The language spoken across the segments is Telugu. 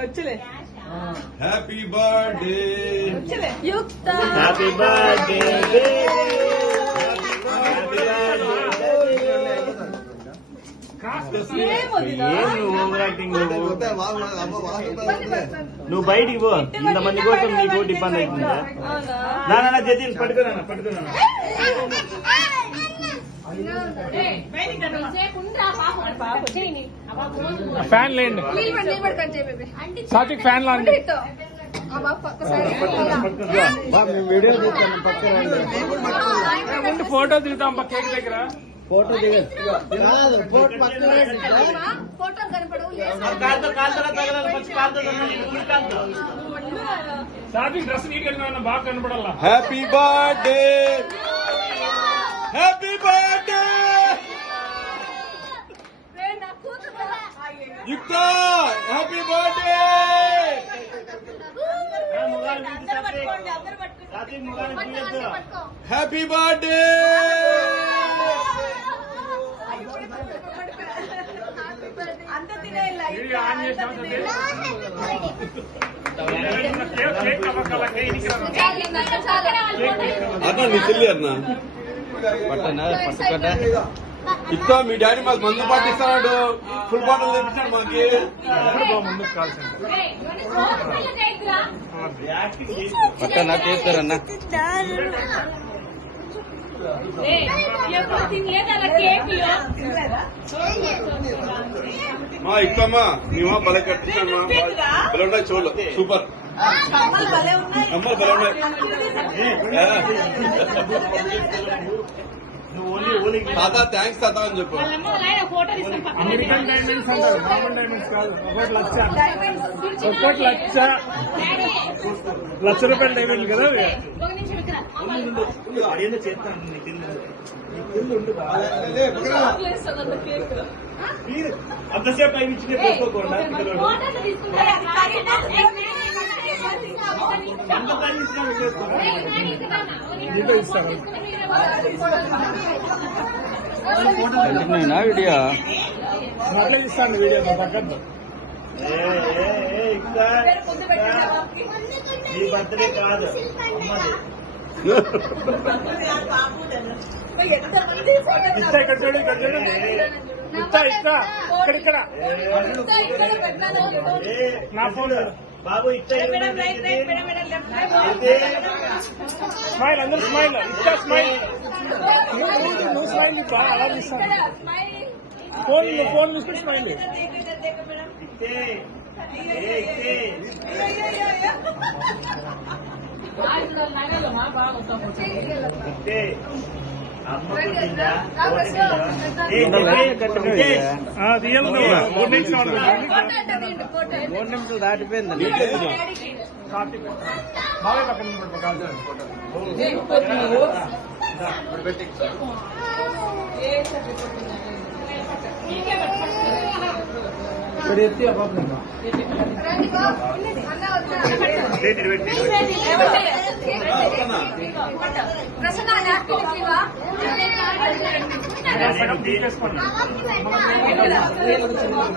వచ్చలే హ్యాపీ బర్త్డే యుక్త హ్యాపీ బర్త్డే నువ్వు బయటికి పో ఇంతమంది కోసం నీకు ఇబ్బంది అవుతుందా నాన్న జతిన్ పట్టుకురా ఫ్యాన్ లేండి సాత్విక్ ఫ్యాన్ లాంటి వీడియో తీస్తాను పక్కన ఫోటో దిగుతాం కేక్ దగ్గర ఫోటో దిగదు ఫోటో కనపడవు సాత్విక్ డ్రెస్ నీట్ గా బాగా కనపడాల హ్యాపీ బర్త్డే హ్యాపీ బర్త్డే యుక్త హ్యాపీ బర్త్డే హ్యాపీ బర్త్డే అన్న నీ చెల్లి అన్న ఇస్తా మీ డాడీ మాకు మందు పాటిస్తున్నాడు ఫుల్ బాటిల్ తెప్పించాడు మాకి ముందుకు కాల్సింది పక్కన చేస్తారన్న మా ఇస్తామా నీవా బల కట్టించాను బల ఉంటాయి చోళ్ళు సూపర్ అమ్మలు బల ఉన్నాయి తాత థ్యాంక్స్ తాత అని చెప్పు అమెరికన్ డైమండ్స్ అంటారు మామూలు డైమండ్స్ కాదు ఒక్కోటి లక్ష రూపాయల డైమండ్ కదా అంతసేపు టైం ఇచ్చి పెట్టుకోకుండా ఇస్తారు వీడియో అట్లా ఇస్తాను వీడియో పక్కన ఈ బర్త్డే కాదు ఇస్తా ఇక్కడ చూడు ఇస్తా ఇక్కడ నా ఫోన్ బాబు స్మైల్ అందరూ స్మైల్ ఇస్తా స్మైల్ నువ్వు స్మైల్ ఇస్తా అలా ఇస్తాను ఫోన్ తీసుకుని స్మైల్ దాటిపోయింది బాగా పక్కన ఇక్కడ ఎత్తి హ్యాపీ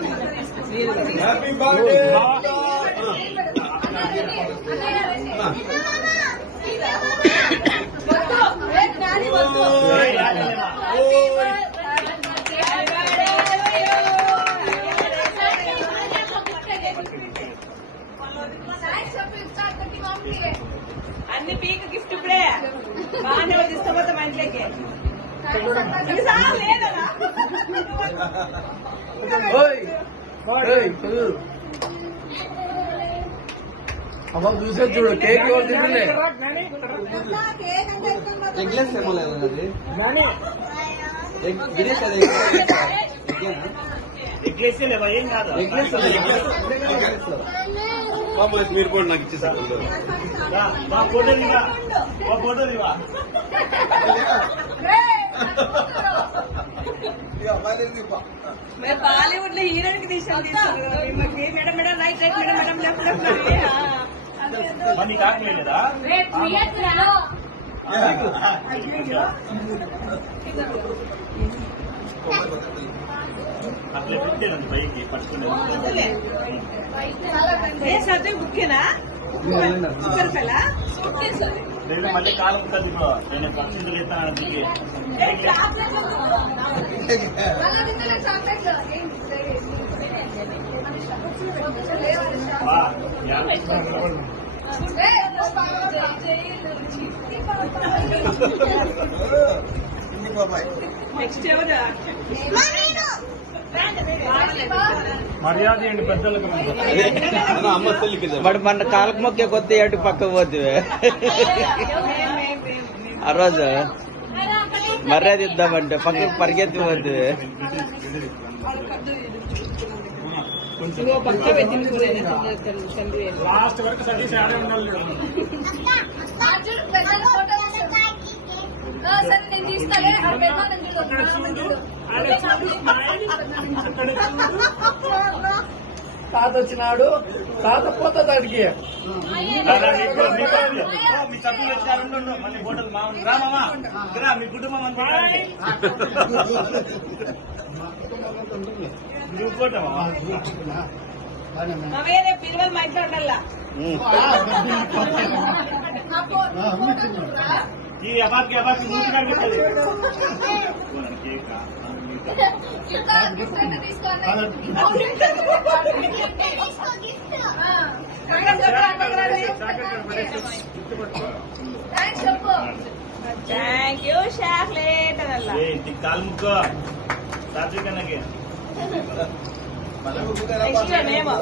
బర్త్డే అన్ని పీక్ గిఫ్ట్ ఇప్పుడే బాగానే తీసుకుపోతాం మా ఇంట్లోకి అబ్బా చూసే చూడు కేక్ ఎవరు తింటుండే ఎగ్లెస్ ఏమోలేదు అది గిరీష్ అది ఎగ్లెస్ లేవా ఏం కాదు ఎగ్లెస్ మీరు కూడా నాకు ఇచ్చేసారు బాలీవుడ్ లో హీరోయిన్ కి తీసాను madam madam right right madam madam left left money కాకలేదా అట్లా పెట్టేదండి పైకి పట్టుకునే ఏ సబ్జెక్ట్ బుక్కేనా రూపాయల మళ్ళీ కాలం ఉంటుంది ఇప్పుడు నేను పక్షులు ఎత్తాను నెక్స్ట్ ఎవరు మర్యాద అండి పెద్దలకు అమ్మ తల్లికి వాడు మన కాలకు మొక్కే కొత్త అటు పక్కకు పోతుంది ఆ రోజు మర్యాద ఇద్దామంటే పక్కకు పరిగెత్తి పోతుంది. లాస్ట్ వరకు సతీష్ ఆడే ఉండాలి. తాత వచ్చినాడు, తాత పోతా దానికి మీ సభ్యులు వచ్చారు మళ్ళీ హోటల్ రామా మీ కుటుంబం అంతా నువ్వు పోతావా వేరే పిల్లలు మా ఇంట్లో ఉండాలా ఈ అబాకి మూసిగా పెట్టాలి థ్యాంక్ యూ చాక్లెట్ అనల్లా కాలు ముక్కో సాత్వికన్నకి నెక్స్ట్ మేము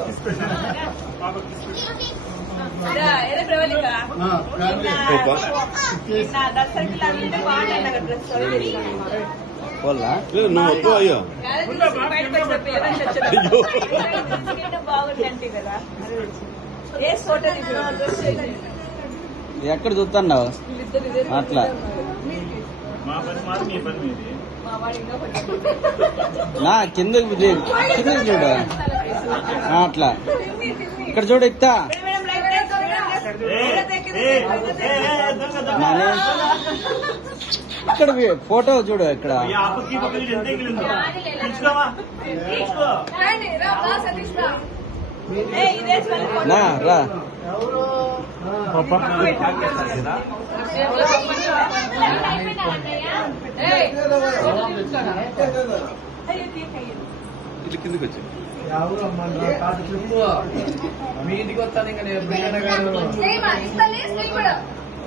ఏదో ప్రవళిక నా దర్శనకి అందరూ బాగుంటాయి కదా డ్రెస్ పోలా నువ్వు వద్దు అయ్యో బాగుందంటే కదా ఏ ఫోటో ఎక్కడ చూస్తున్నావు అట్లా మా పని మాత్రం మీ పని మీది నా కిందకి చూడు అట్లా ఇక్కడ చూడు ఇస్తా ఇక్కడ ఫోటో చూడు ఇక్కడ అప్పకి పక్కకి ఎంత ఎగిలిందో తీసుకోవా తీసుకో నా రా ఇది కిందకి వచ్చి మీ ఇంటికి వస్తాను ఇంకా నేను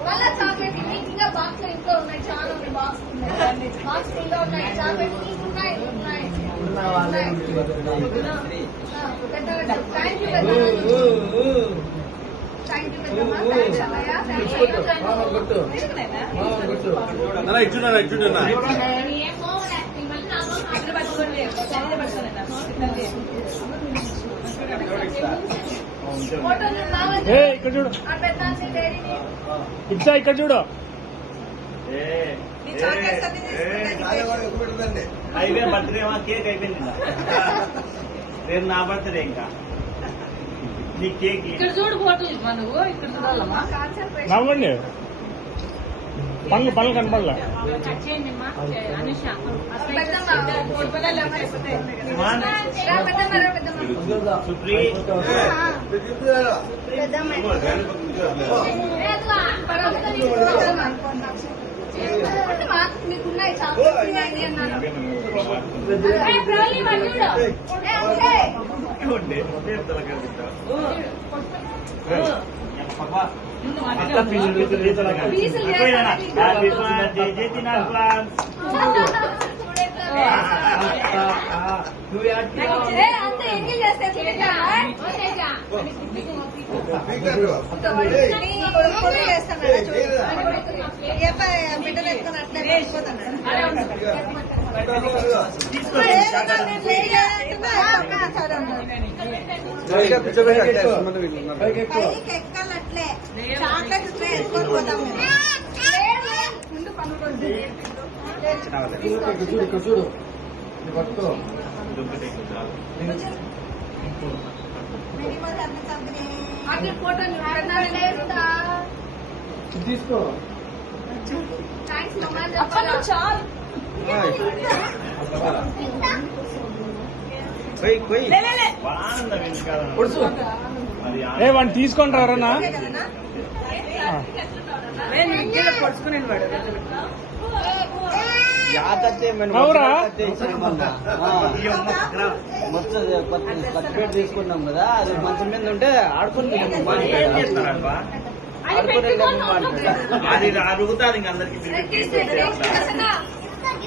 మళ్ళా చాక్లెట్ ఇంకా బాక్స్ ఇంట్లో ఉన్నాయి, చాలా ఉన్నాయి బాక్స్ ఇంట్లో ఉన్నాయి చాక్లెట్ ఉన్నాయి థ్యాంక్ యూ ఇచ్చున్నా ఇక్కడ చూడు ఇచ్చా ఇక్కడ చూడు హైవే బర్త్డే కేక్ అయిపోయింది రేపు నా బర్త్డే ఇంకా నీ కేక్ నవ్వండి పనులు కనపడలే సుప్రీ మీకున్నాయి చాక్లెట్ అన్నారు అంతే ఎంగిల్ చేస్తే బిడ్డలు ఎత్తుకొని అట్లే ఎక్కాలట్లే చాక్లెట్ ఇస్తే ఎత్తుకొని పోతాము ముందు పనుకోండి చూడు మినిమం అన్న కంపెనీ అట్లా ఫోటో తీసుకో థ్యాంక్స్ మమ్మల్ని చాలు కొయ్ కొయ్ లే, లే, లే. ఆనందం ఎందుకు కాదన్నా? అది ఏ వాడిని తీసుకొని రారన్నా నేను ఇంటిలో పొడుచుకునేది వాడు. యాకత్తే మేము అవురా? మొత్తం కొత్త తీసుకున్నాం కదా అది మంచం మీద ఉంటే ఆడుకుని ఏం చేస్తారబ్బా? అది పెట్టుకొని ఆడుకునే అది అడుగుతాది ఇంక అందరికి పెట్టేస్తే